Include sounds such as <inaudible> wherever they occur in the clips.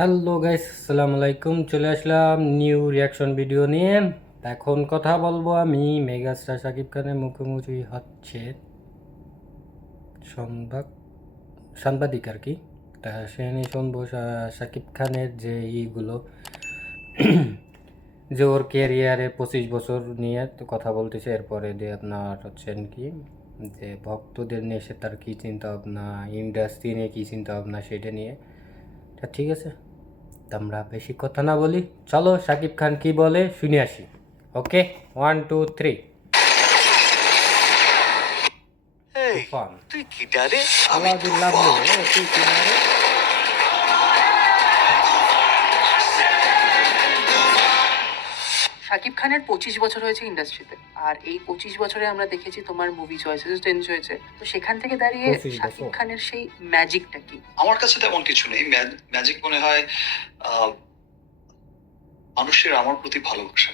Hello guys, আসসালামু আলাইকুম। চলে আসলাম নিউ রিয়াকশন ভিডিও নিয়ে। এখন কথা বলব আমি মেগাস্টার শাকিব খানের মুখোমুখি হচ্ছে সংবাদ সাংবাদিক আর কি। তা সে নিয়ে শুনব শাকিব খানের যে ইগুলো। <clears throat> যে ওর ক্যারিয়ারে পঁচিশ বছর নিয়ে তো কথা বলতেছে। এরপরে দিয়ে আপনার হচ্ছেন কি? যে ভক্তদের নিয়ে সে তার কী চিন্তা ভাবনা ইন্ডাস্ট্রি নিয়ে কী চিন্তা ভাবনা সেটা নিয়ে। তা ঠিক আছে। আমরা বেশি কথা না বলি চলো সাকিব খান কি বলে শুনে আসি। ওকে? ওয়ান টু থ্রি তুই আমি শাকিব খানের পঁচিশ বছর হয়েছে ইন্ডাস্ট্রিতে আর এই পঁচিশ বছরে আমরা দেখেছি তোমার মুভি চয়েসেস চেঞ্জ হয়েছে। তো সেখান থেকে দাঁড়িয়ে 25 শাকিব খানের সেই ম্যাজিকটা কি? আমার কাছে তেমন কিছু নেই। ম্যাজিক মনে হয় আহ, মানুষের আমার প্রতি ভালোবাসা।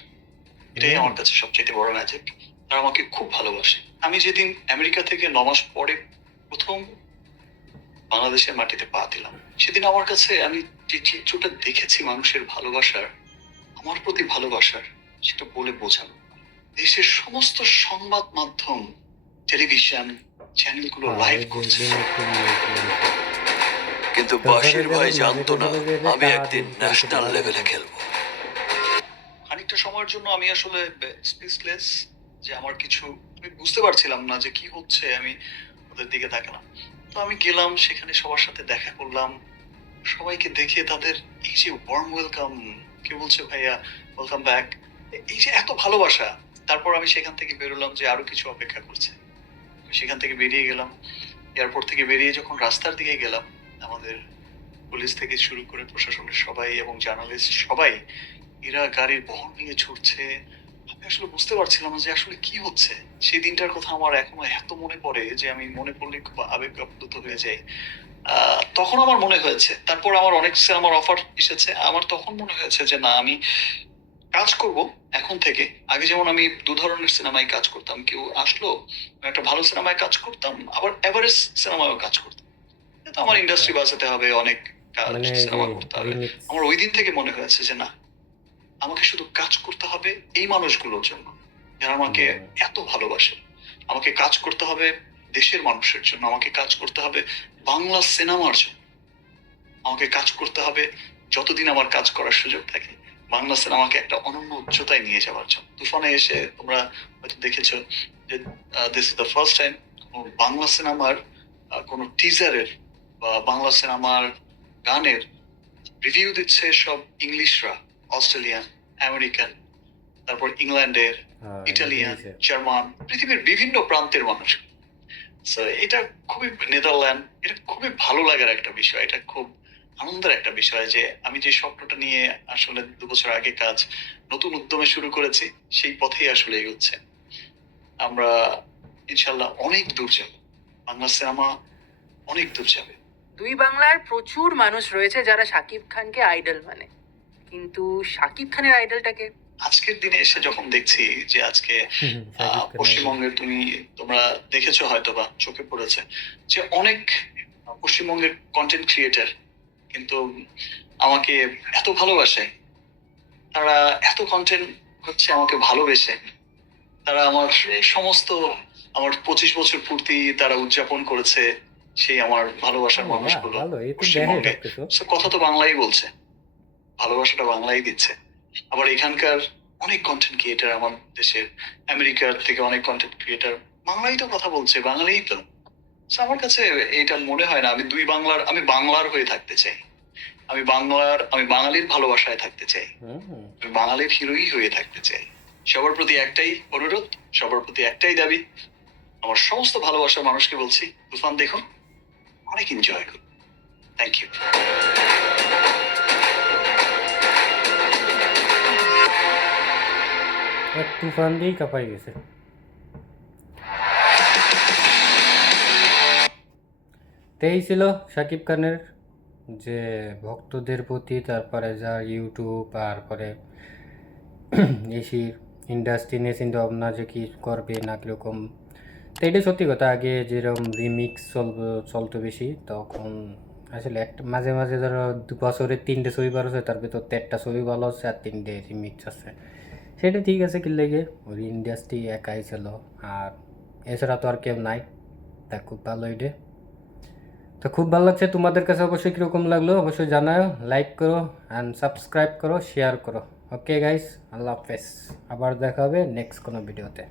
এটাই আমার কাছে সবচেয়ে বড় ম্যাজিক তারা আমাকে খুব ভালোবাসে। আমি যেদিন আমেরিকা থেকে নমাস পরে প্রথম বাংলাদেশের মাটিতে পা দিলাম সেদিন আমার কাছে আমি যে চিত্রটা দেখেছি মানুষের ভালোবাসার আমার প্রতি ভালোবাসার সেটা বলে বোঝানো। দেশের সমস্ত সংবাদ মাধ্যম টেলিভিশন চ্যানেলগুলো লাইভ করছে। কিন্তু বাসির ভাই জানতো না আমি একদিন ন্যাশনাল লেভেলে। খেলব। খানিকটা সময়ের জন্য আমি আসলে স্পিচলেস যে আমার কিছু আমি বুঝতে পারছিলাম না যে কি হচ্ছে আমি ওদের দিকে তাকালাম। তো আমি গেলাম সেখানে সবার সাথে দেখা করলাম। সবাইকে দেখে তাদের এই যে ওয়ার্ম ওয়েলকাম কে বলছে ভাইয়া? ওয়েলকাম ব্যাক এই যে এত ভালোবাসা, তারপর আমি সেখান থেকে বেরোলাম যে আরও কিছু অপেক্ষা করছে। সেখান থেকে বেরিয়ে গেলাম। এয়ারপোর্ট থেকে বেরিয়ে যখন রাস্তার দিকে গেলাম, আমাদের পুলিশ থেকে শুরু করে প্রশাসনের সবাই এবং জার্নালিস্ট সবাই, এরা গাড়ির বহন নিয়ে ছুটছে। আমি আসলে বুঝতে পারছিলাম যে আসলে কি হচ্ছে। সেই দিনটার কথা আমার এখনও এত মনে পড়ে যে আমি মনে পড়লে খুব আবেগ আপ্লুত হয়ে যাই। তখন আমার মনে হয়েছে, তারপর আমার অনেক আমার অফার এসেছে। আমার তখন মনে হয়েছে যে না, আমি কাজ করব এখন থেকে। আগে যেমন আমি দু ধরনের সিনেমায় কাজ করতাম কেউ আসলো একটা ভালো সিনেমায় কাজ করতাম আবার এভারেস্ট সিনেমায়ও কাজ করতাম। আমার ইন্ডাস্ট্রি বাঁচাতে হবে অনেক কাজ মানে সিনেমা করতে হবে। আমার ওই দিন থেকে মনে হয়েছে যে না আমাকে শুধু কাজ করতে হবে এই মানুষগুলোর জন্য যারা আমাকে এত ভালোবাসে। আমাকে কাজ করতে হবে দেশের মানুষের জন্য আমাকে কাজ করতে হবে বাংলা সিনেমার জন্য। আমাকে কাজ করতে হবে যতদিন আমার কাজ করার সুযোগ থাকে। বাংলা সিনেমাকে একটা অনন্য উচ্চতায় নিয়ে যাওয়ার জন্য। তুফানে এসে তোমরা হয়তো দেখেছ যে this is the first time Bangla সিনেমার কোনো টিজারের বা বাংলা সিনেমার গানের রিভিউ দিচ্ছে সব ইংলিশরা অস্ট্রেলিয়ান আমেরিকান তারপর ইংল্যান্ডের হ্যাঁ, ইটালিয়ান জার্মান পৃথিবীর বিভিন্ন প্রান্তের মানুষ। এটা খুবই নেদারল্যান্ড এটা খুবই ভালো লাগার একটা বিষয় এটা খুব আনন্দের একটা বিষয় যে আমি যে স্বপ্নটা নিয়ে আসলে দু বছর আগে কাজ নতুন উদ্যমে শুরু করেছি সেই পথেই আসলে এগোচ্ছে। আমরা ইনশাল্লাহ অনেক দূর যাব। বাংলা সিনেমা অনেক দূর যাবে। দুই বাংলার প্রচুর মানুষ রয়েছে যারা শাকিব খানকে আইডল মানে। কিন্তু শাকিব খানের আইডলটাকে? আজকের দিনে এসে যখন দেখছি যে আজকে আহ, পশ্চিমবঙ্গের তুমি তোমরা দেখেছ হয়তো বা চোখে পড়েছে যে অনেক পশ্চিমবঙ্গের কন্টেন্ট ক্রিয়েটার কিন্তু আমাকে এত ভালোবাসে। তারা এত কন্টেন্ট হচ্ছে আমাকে ভালোবেসে। তারা আমার সমস্ত আমার পঁচিশ বছর পূর্তি তারা উদযাপন করেছে সেই আমার ভালোবাসার মানুষগুলো। পশ্চিমবঙ্গে কথা তো বাংলাই বলছে। ভালোবাসাটা বাংলাই দিচ্ছে। আবার এখানকার অনেক কন্টেন্ট ক্রিয়েটার আমার দেশের আমেরিকার থেকে অনেক কন্টেন্ট ক্রিয়েটার বাংলাই তো কথা বলছে বাঙালিই তো। আমার কাছে এটা মনে হয় না আমি দুই বাংলার আমি বাংলার হয়ে থাকতে চাই। আমি বাংলার আমি বাঙালির ভালোবাসায় থাকতে চাই। আমি বাঙালির হিরোই হয়ে থাকতে চাই। সবার প্রতি একটাই অনুরোধ সবার প্রতি একটাই দাবি। আমার সমস্ত ভালোবাসার মানুষকে বলছি তুফান দেখুন অনেক এনজয় করুন। থ্যাংক ইউ তুফান দিয়েই কাঁপাই গেছে। তো এই ছিল শাকিব খানের যে ভক্তদের প্রতি, তারপরে যা ইউটিউব তারপরে এসি ইন্ডাস্ট্রি নিয়ে চিন্তা ভাবনা যে কী করবে না কীরকম। তো এটা সত্যি কথা, আগে যেরকম রিমিক্স চল, চলতো বেশি, তখন আসলে একটা, মাঝে মাঝে ধরো দু বছরে তিনটে ছবি বার হচ্ছে, তার ভিতর একটা ছবি ভালো হচ্ছে আর তিনটে রিমিক্স আছে। সেটা ঠিক আছে কি লেগে, ওই ইন্ডাস্ট্রি একাই ছিল আর এছাড়া তো আর কেউ নাই, তা খুব ভালো এটা তো খুব ভালো লাগছে। তোমাদের কাছে অবশ্যই কীরকম লাগল অবশ্যই জানাও লাইক করো অ্যান্ড সাবস্ক্রাইব করো শেয়ার করো। ওকে গাইস আল্লাহ হাফেজ। আবার দেখা হবে নেক্সট কোনো ভিডিওতে